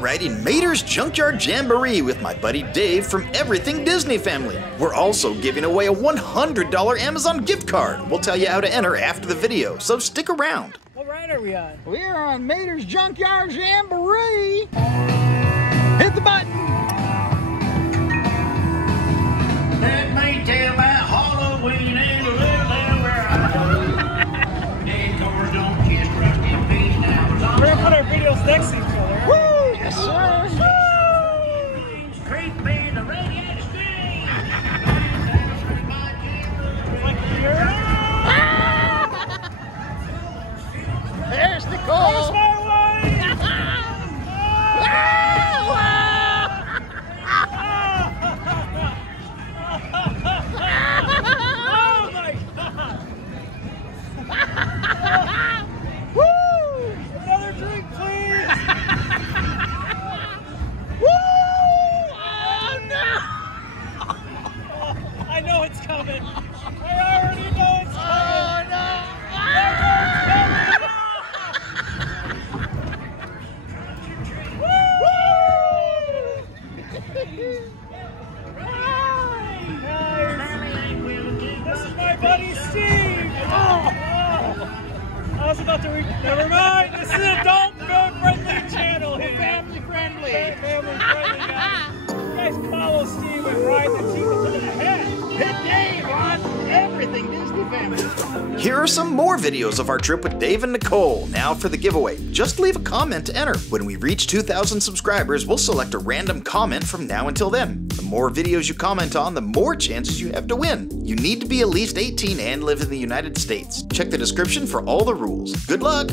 riding Mater's Junkyard Jamboree with my buddy Dave from Everything Disney Family. We're also giving away a $100 Amazon gift card. We'll tell you how to enter after the video, so stick around. What ride are we on? We are on Mater's Junkyard Jamboree. Hit the button. Let me tell about Halloween and the little where I go. Dead cars don't kiss rusty feet now. We're gonna put our videos next to each other. Woo! Yes, sir. Woo! Creepy, the radiator screen. There's Nicole. Where's my wife? Oh my God! Woo! Another drink, please. Woo! Oh no! I know it's coming. I already know it's coming. Oh no! This is my buddy Steve! Oh. I was about to never mind! This is an adult film-friendly channel here! Family friendly! Family friendly, guys! You guys follow Steve and ride the Teacups. Look at the head! Hit Dave on Everything Disney Family! Here are some more videos of our trip with Dave and Nicole. Now for the giveaway. Just leave a comment to enter. When we reach 2,000 subscribers, we'll select a random comment from now until then. The more videos you comment on, the more chances you have to win. You need to be at least 18 and live in the United States. Check the description for all the rules. Good luck!